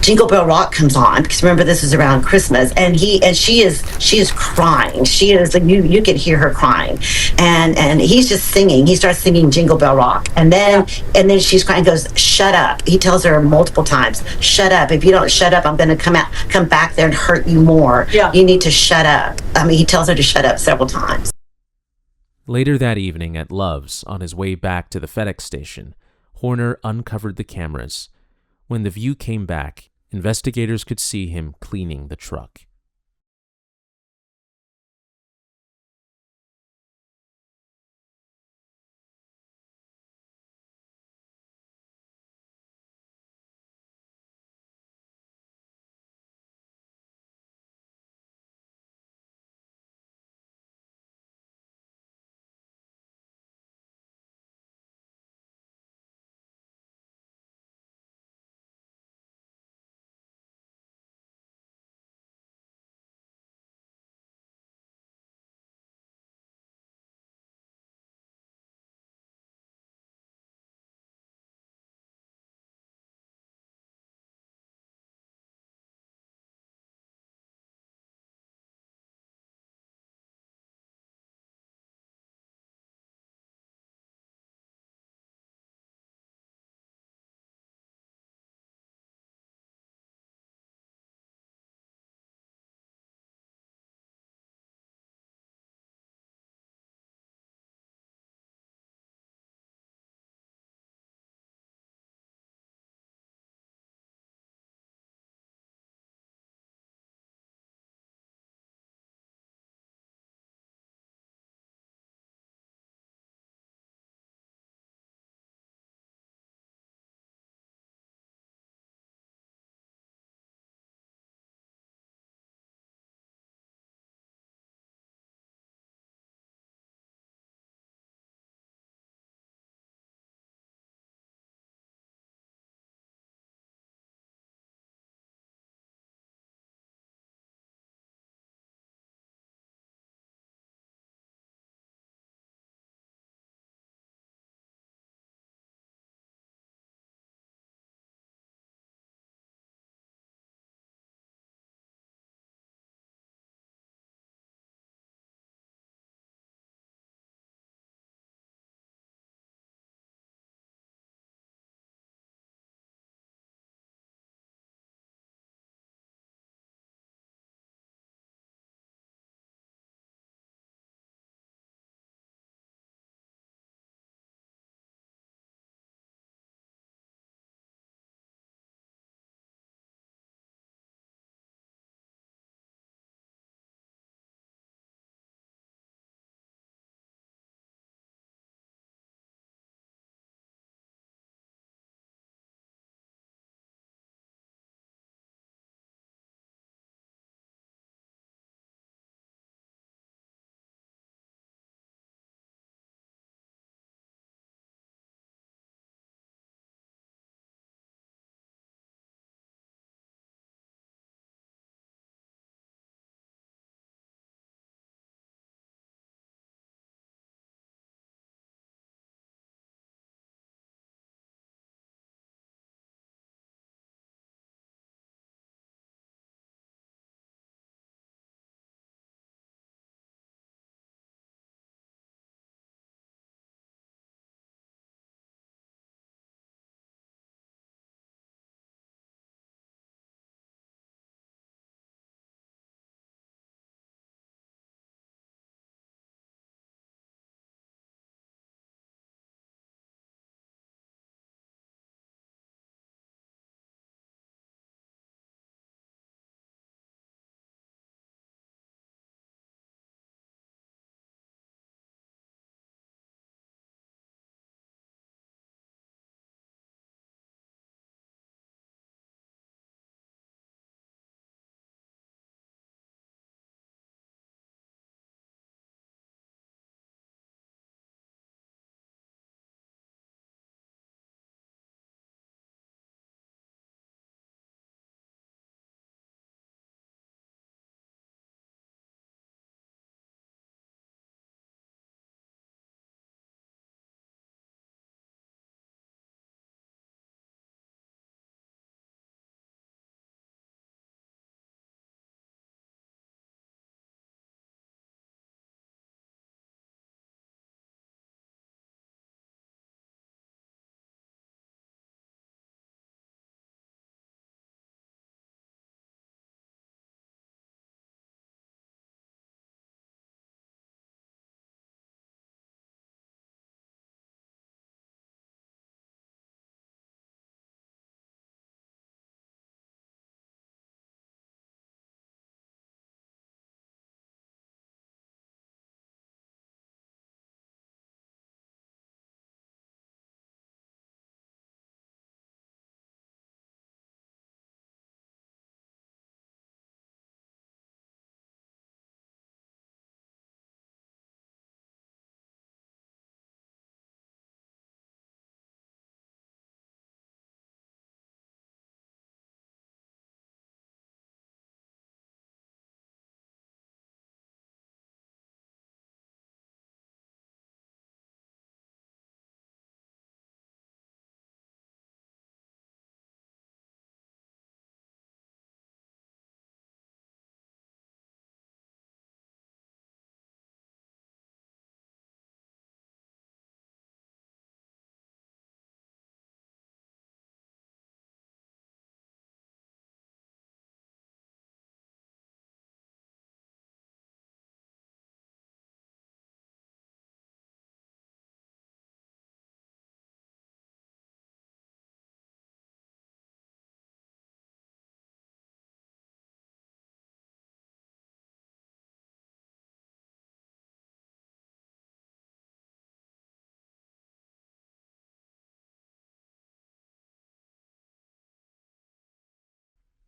Jingle Bell Rock comes on, because remember this is around Christmas, and she is crying. She is, you can hear her crying, and he's just singing. He starts singing Jingle Bell Rock, and then she's crying. Goes, "Shut up!" He tells her multiple times, "Shut up! If you don't shut up, I'm going to come back there and hurt you more. Yeah. You need to shut up." He tells her to shut up several times. Later that evening at Love's, on his way back to the FedEx station, Horner uncovered the cameras. When the view came back, investigators could see him cleaning the truck.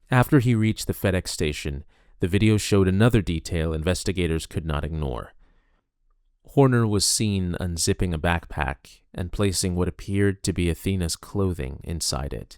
After he reached the FedEx station, the video showed another detail investigators could not ignore. Horner was seen unzipping a backpack and placing what appeared to be Athena's clothing inside it.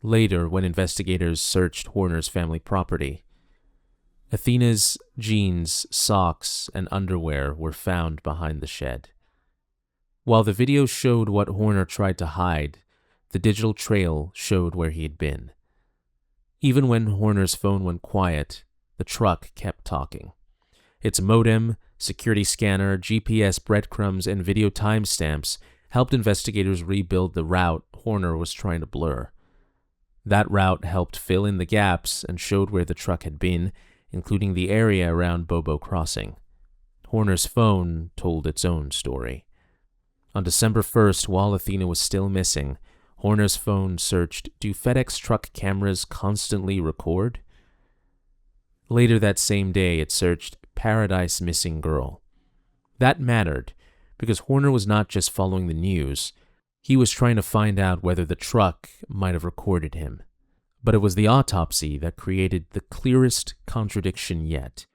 Later, when investigators searched Horner's family property, Athena's jeans, socks, and underwear were found behind the shed. While the video showed what Horner tried to hide, the digital trail showed where he had been. Even when Horner's phone went quiet, the truck kept talking. Its modem, security scanner, GPS breadcrumbs, and video timestamps helped investigators rebuild the route Horner was trying to blur. That route helped fill in the gaps and showed where the truck had been, including the area around Bobo Crossing. Horner's phone told its own story. On December 1st, while Athena was still missing, Horner's phone searched, "Do FedEx truck cameras constantly record?" Later that same day, it searched "Paradise Missing Girl." That mattered, because Horner was not just following the news, he was trying to find out whether the truck might have recorded him. But it was the autopsy that created the clearest contradiction yet.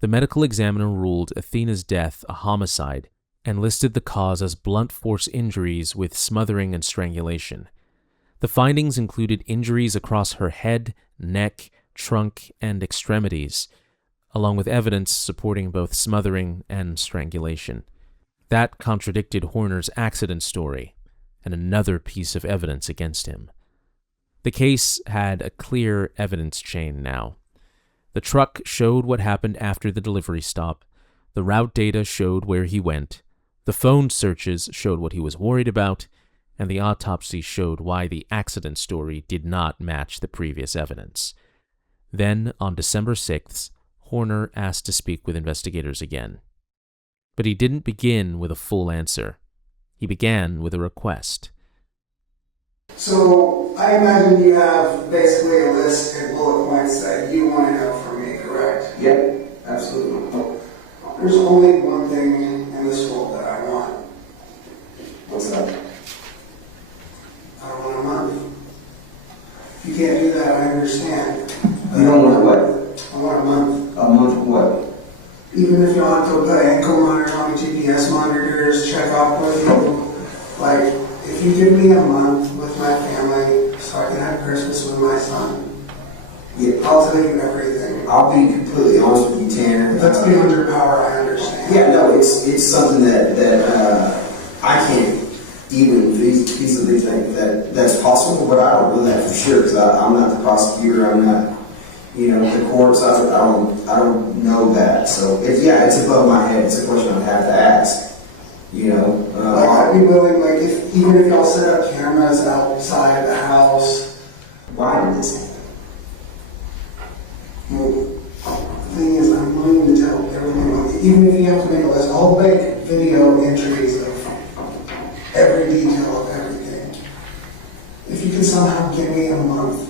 The medical examiner ruled Athena's death a homicide and listed the cause as blunt force injuries with smothering and strangulation. The findings included injuries across her head, neck, trunk, and extremities, along with evidence supporting both smothering and strangulation. That contradicted Horner's accident story, and another piece of evidence against him. The case had a clear evidence chain now. The truck showed what happened after the delivery stop, the route data showed where he went, the phone searches showed what he was worried about, and the autopsy showed why the accident story did not match the previous evidence. Then, on December 6th, Horner asked to speak with investigators again. But he didn't begin with a full answer. He began with a request. So I imagine you have basically a list of bullet points that you want to know from me, correct? Yeah, absolutely. There's only one thing in this world that I want. What's that? I don't want a month. If you can't do that, I understand. You don't want what? I want a month. A month of what? Even if you want to put ankle monitors on me, GPS monitors, check off with you, like, if you give me a month with my family so I can have Christmas with my son, Yeah, I'll tell you everything. I'll be completely honest with you, Tanner. If that's beyond your power, I understand. Yeah, no, it's something that I can't even feasibly think that's possible, but I don't know that for sure because I'm not the prosecutor. I'm not, the courts. I don't know that. So it's above my head. It's a question I'd have to ask. Like I'd be willing, like even if y'all set up cameras outside the house. Why did this happen? Well, the thing is, I'm willing to tell everything. Even if you have to make a list, I'll make video entries of every detail of everything. If you can somehow give me a month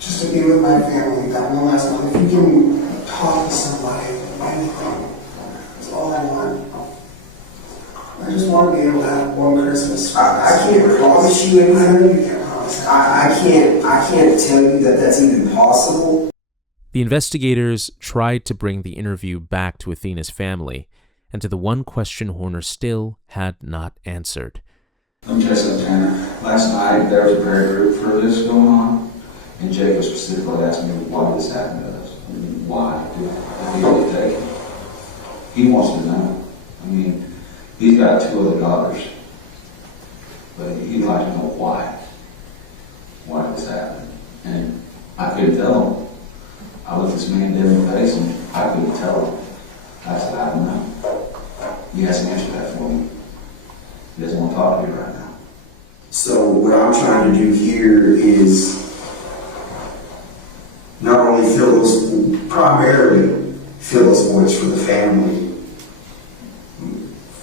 just to be with my family, that one last month, if you can talk to somebody, anything, that's all I want. I just want to be able to have one Christmas. I can't promise you anything. I know you can't promise that. I can't tell you that that's even possible. The investigators tried to bring the interview back to Athena's family and to the one question Horner still had not answered. Let me tell you something, Tanner. Last night there was a prayer group for this going on, and Jacob specifically asked me why this happened to us. Why did he really take it? He wants to know. I mean, he's got 2 other daughters, but he'd like to know why this happened. And I couldn't tell him. I looked this man dead in the face and I couldn't tell him. I said, I don't know. You guys can answer that for me. He doesn't want to talk to you right now. So what I'm trying to do here is not only primarily fill those voids for the family,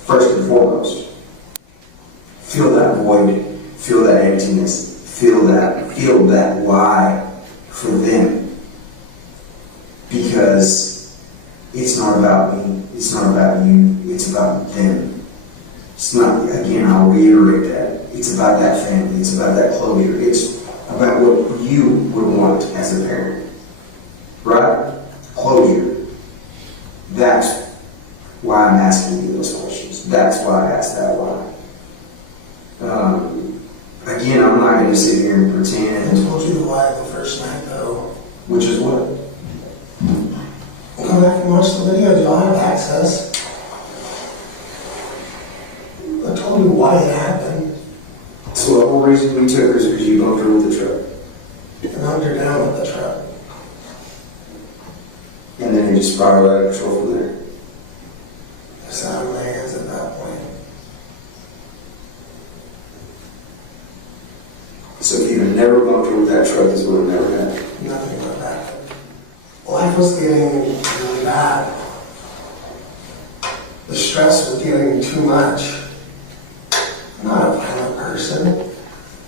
first and foremost. Fill that void, feel that emptiness, feel that why for them. Because it's not about me, it's not about you, it's about them. It's not, again, I'll reiterate that. It's about that family, it's about that closure, it's about what you would want as a parent. Right? Closure. That's why I'm asking you those questions. That's why I asked that why. Again, I'm not going to sit here and pretend. I told you the why the first night, though. Which is what? Come back and watch the videos. Y'all have access. I told you why it happened. So the whole reason we took her is because you bumped her with the truck. And knocked her down with the truck. And then it just spiraled out of control from there. It's out of my hands at that point. So if you had never bumped her with that truck, this would have never happened. Nothing would have happened. Life was getting really bad. The stress was getting too much. I'm not a violent person.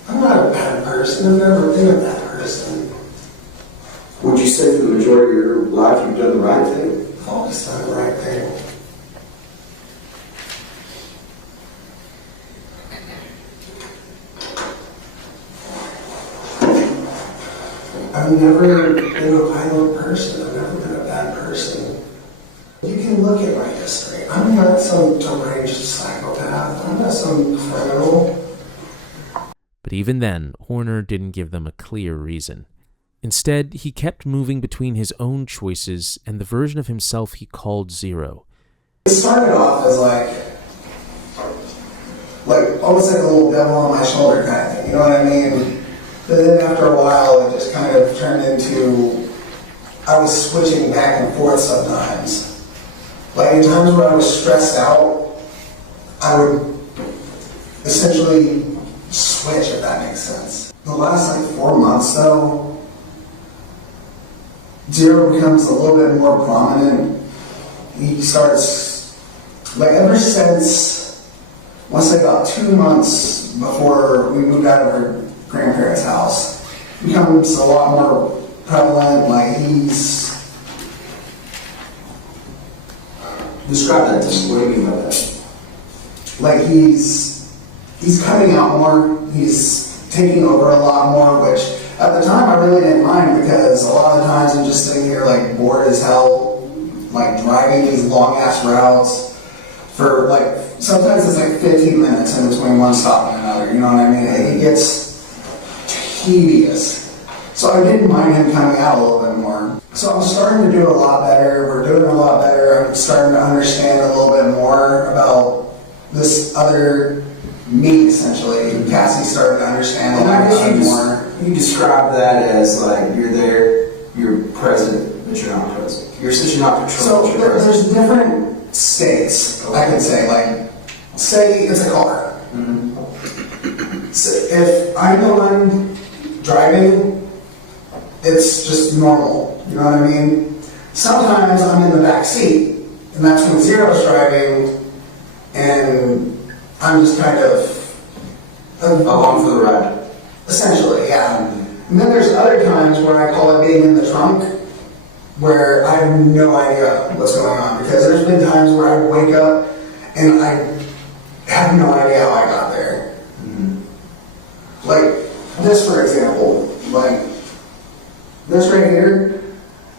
I'm not a bad person. I've never been a bad person. Would you say for the majority of your life you've done the right thing? I've always done the right thing. I've never been a violent person. I've never been a bad person. You can look at my history. I'm not some deranged psychopath. I'm not some criminal. But even then, Horner didn't give them a clear reason. Instead, he kept moving between his own choices and the version of himself he called Zero. It started off as almost like a little devil on my shoulder kind of thing, you know what I mean? But then after a while, it just kind of turned into, I was switching back and forth sometimes. Like in times where I was stressed out, I would essentially switch, if that makes sense. The last 4 months though, Zero becomes a little bit more prominent. He starts, ever since, once about 2 months before we moved out of our grandparents' house, becomes a lot more prevalent. He's... Describe that to me. What do you mean by that? He's coming out more. He's taking over a lot more, which at the time I really didn't mind because a lot of the times I'm just sitting here bored as hell, driving these long ass routes for sometimes it's 15 minutes in between one stop and another, you know what I mean? It gets tedious. So I didn't mind him coming out a little bit more. So I'm starting to do a lot better. We're doing a lot better. I'm starting to understand a little bit more about this other me, essentially. Cassie's starting to understand a lot more. You describe that as you're there, you're present, but you're not present. You're essentially not controlling. So there's different states, I can say. Say it's a car. Mm-hmm. So if I'm the one driving, it's just normal. You know what I mean? Sometimes I'm in the back seat, and that's when Zero's driving, and I'm just kind of along for the ride. Essentially, yeah. And then there's other times where I call it being in the trunk, where I have no idea what's going on. Because there's been times where I wake up and I have no idea how I got there. Mm-hmm. This, for example, this right here,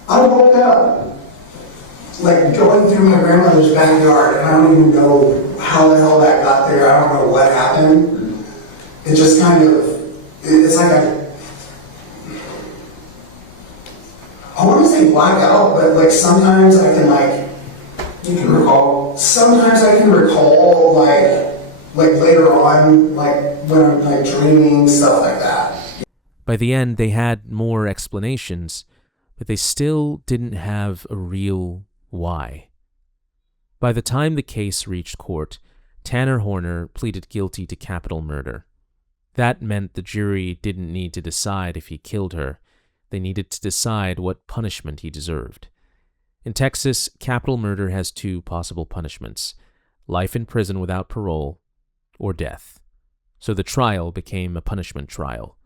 I woke up going through my grandmother's backyard, and I don't even know how the hell that got there. I don't know what happened. It just kind of, it's I want to say blackout, but sometimes I can You can recall? Sometimes I can recall, like later on, like when I'm like dreaming, stuff like that. By the end, they had more explanations, but they still didn't have a real why. By the time the case reached court, Tanner Horner pleaded guilty to capital murder. That meant the jury didn't need to decide if he killed her. They needed to decide what punishment he deserved. In Texas, capital murder has two possible punishments: life in prison without parole or death. So the trial became a punishment trial.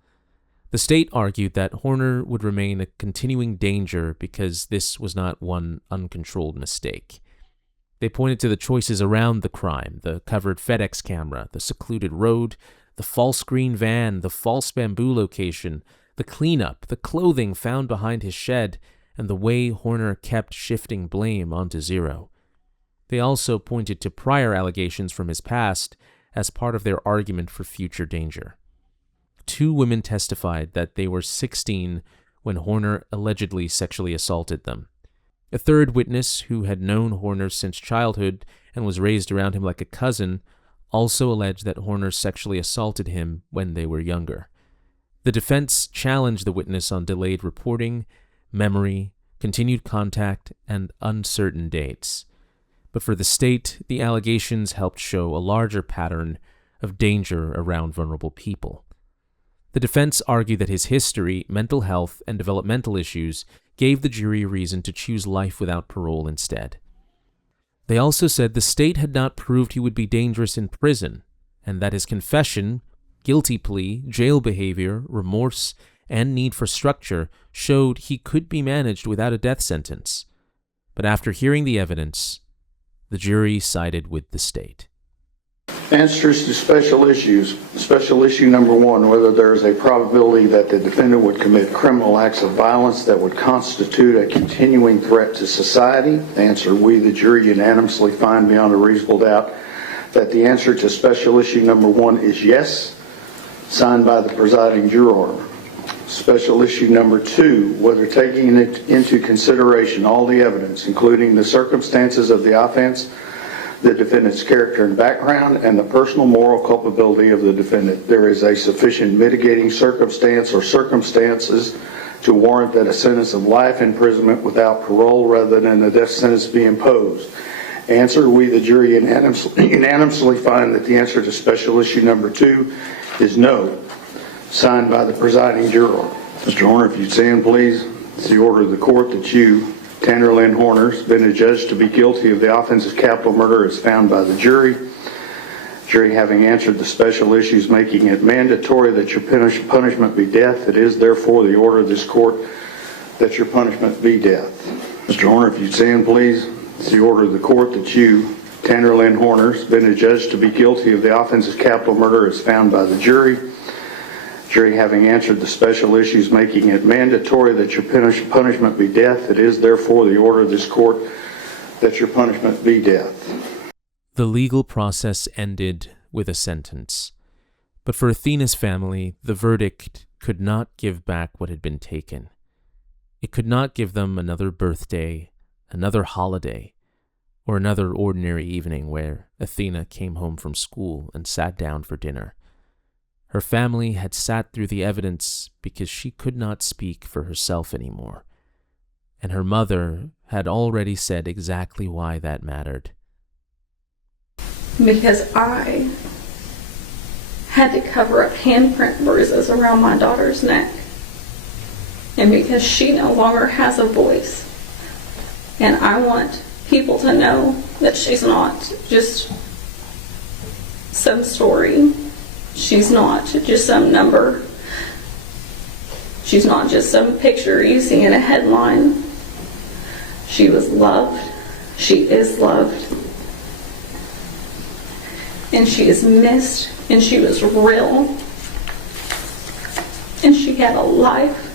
The state argued that Horner would remain a continuing danger because this was not one uncontrolled mistake. They pointed to the choices around the crime: the covered FedEx camera, the secluded road, the false green van, the false bamboo location, the cleanup, the clothing found behind his shed, and the way Horner kept shifting blame onto Zero. They also pointed to prior allegations from his past as part of their argument for future danger. 2 women testified that they were 16 when Horner allegedly sexually assaulted them. A third witness, who had known Horner since childhood and was raised around him like a cousin, also alleged that Horner sexually assaulted him when they were younger. The defense challenged the witness on delayed reporting, memory, continued contact, and uncertain dates. But for the state, the allegations helped show a larger pattern of danger around vulnerable people. The defense argued that his history, mental health, and developmental issues gave the jury reason to choose life without parole instead. They also said the state had not proved he would be dangerous in prison, and that his confession, guilty plea, jail behavior, remorse, and need for structure showed he could be managed without a death sentence. But after hearing the evidence, the jury sided with the state. Answers to special issues. Special issue number 1, whether there is a probability that the defendant would commit criminal acts of violence that would constitute a continuing threat to society. Answer: we, the jury, unanimously find beyond a reasonable doubt that the answer to special issue number 1 is yes, signed by the presiding juror. Special issue number 2, whether taking into consideration all the evidence, including the circumstances of the offense, the defendant's character and background, and the personal moral culpability of the defendant, there is a sufficient mitigating circumstance or circumstances to warrant that a sentence of life imprisonment without parole rather than a death sentence be imposed. Answer: we, the jury, unanimously find that the answer to special issue number 2 is no, signed by the presiding juror. Mr. Horner, if you'd stand, please. It's the order of the court that you, Tanner Lynn Horner, has been adjudged to be guilty of the offense of capital murder as found by the jury. Jury having answered the special issues, making it mandatory that your punishment be death, it is therefore the order of this court that your punishment be death. Mr. Horner, if you'd stand, please. It's the order of the court that you, Tanner Lynn Horner, has been adjudged to be guilty of the offense of capital murder as found by the jury. Jury having answered the special issues, making it mandatory that your punishment be death, it is therefore the order of this court that your punishment be death. The legal process ended with a sentence. But for Athena's family, the verdict could not give back what had been taken. It could not give them another birthday, another holiday, or another ordinary evening where Athena came home from school and sat down for dinner. Her family had sat through the evidence because she could not speak for herself anymore, and her mother had already said exactly why that mattered. Because I had to cover up handprint bruises around my daughter's neck, and because she no longer has a voice, and I want people to know that she's not just some story. She's not just some number. She's not just some picture you see in a headline. She was loved. She is loved. And she is missed. And she was real. And she had a life.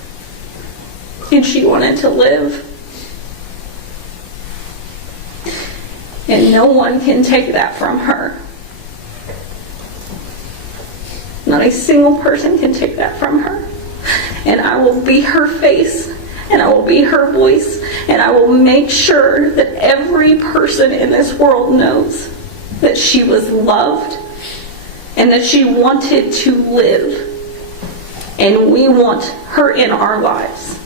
And she wanted to live. And no one can take that from her. Not a single person can take that from her. And I will be her face and I will be her voice, and I will make sure that every person in this world knows that she was loved and that she wanted to live. And we want her in our lives.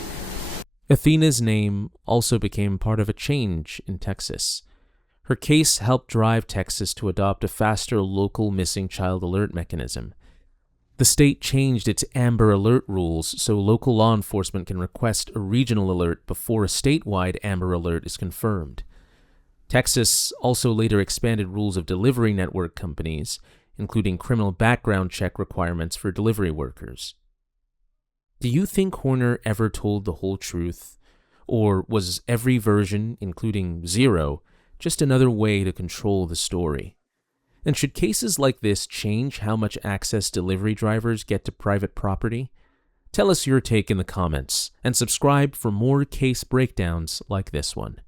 Athena's name also became part of a change in Texas. Her case helped drive Texas to adopt a faster local missing child alert mechanism. The state changed its Amber Alert rules so local law enforcement can request a regional alert before a statewide Amber Alert is confirmed. Texas also later expanded rules of delivery network companies, including criminal background check requirements for delivery workers. Do you think Horner ever told the whole truth? Or was every version, including zero, just another way to control the story? And should cases like this change how much access delivery drivers get to private property? Tell us your take in the comments, and subscribe for more case breakdowns like this one.